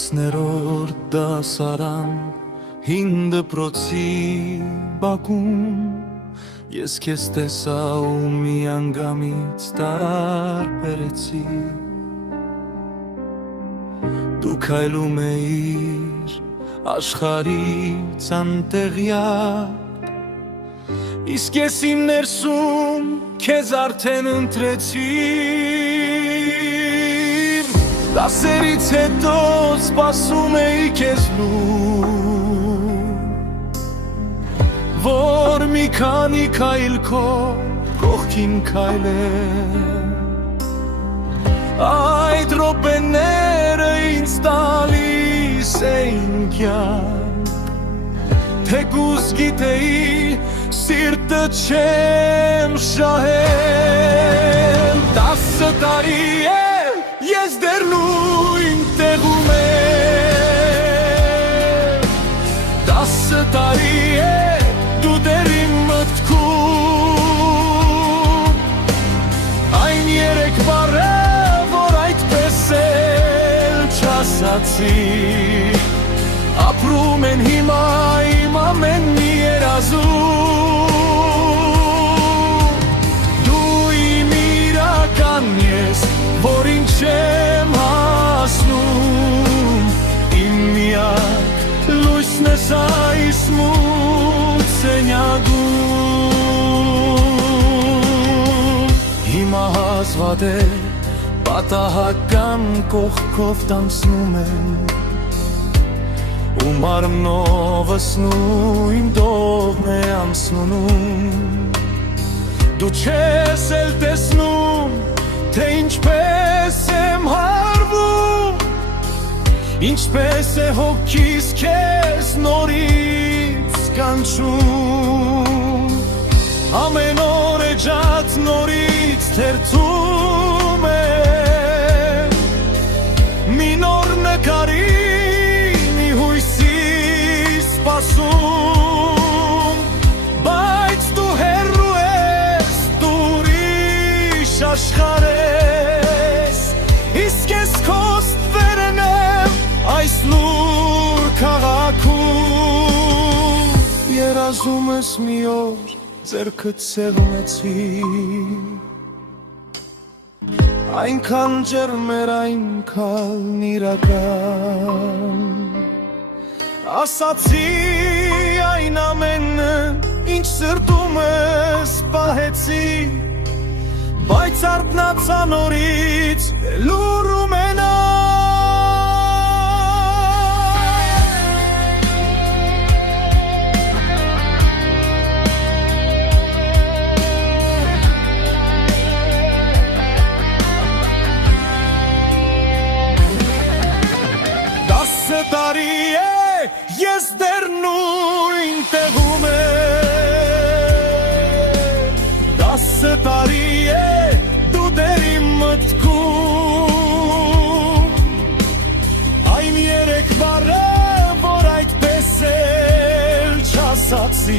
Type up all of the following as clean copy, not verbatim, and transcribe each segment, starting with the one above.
10-րդ դասարան հին դպրոցի բակում ես քեզ տեսա ու մի անգամից տարբերեցի դու քայլում էիր աշխարհից անտեղյակ իսկ ես իմ ներսում քեզ արդեն ընտրեցի Դասերից հետո սպասում էի քեզ որ մի քանի քայլ քո կողքին քայլեմ Այդ րոպեները ինձ տալիս էին կյանք Թեկուզ գիտեի սիրտը չեմ շահել 10 տարի է Ես դեռ նույն տեղում եմ 10 տարի է դու դեռ իմ մտքում Այն երեք բառը, որ այդպես էլ չասացի Ապրում են հիմա իմ ամեն մի երազում Դու իմ իրական ես Որին չեմ հասնում Իմ միակ լույսն ես այս մութ սենյակում Հիմա հազվադ է պատահական կողքով տանցնում եմ Ու մարմնովս նույն դողն է անցնում Դու չես էլ տեսնում Թե ինչպես եմ հարվում Ինչպես է հոգիս քեզ նորից կանչում Ամեն օր էջած նորից թերթում եմ Մի նոր նկարի մի հույսի սպասում Բայց դու հեռու ես դու ուրիշ աշխարհ Իսկ ես քո ստվերն եմ այս լուր քաղաքում Երազում ես մի օր ձեռքդ սեղմեցի Այնքան ջերմ էր այնքան իրական Ասացի այն ամենը ինչ սրտում ես պահեցի Բայց արթնացա նորից լուրում է նա Դասը տարի է ես դեռ նույն տեղում եմ Դասը տարի է Այն երեք բառը, որ այդպես էլ չասացի Ապրում են հիմա իմ ամեն մի երազում Տանը մենակ, քո նկարը մտքից Ես չեմ ապրում, ես շնչում եմ քեզ նոր Դասը տարի է, ես դեռ նույն տեղում եմ Դասը տարի է, դու դեռ իմ մտքում Այն երեք բառը, որ այդպես էլ չասացի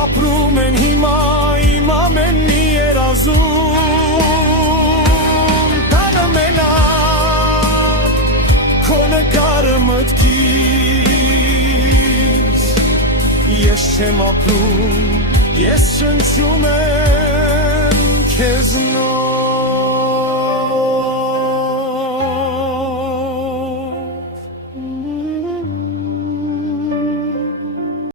Ապրում են հիմա իմ ամեն մի երազում Տանը մենակ, քո նկարը մտքից Ես չեմ ապրում, ես շնչում եմ քեզ նոր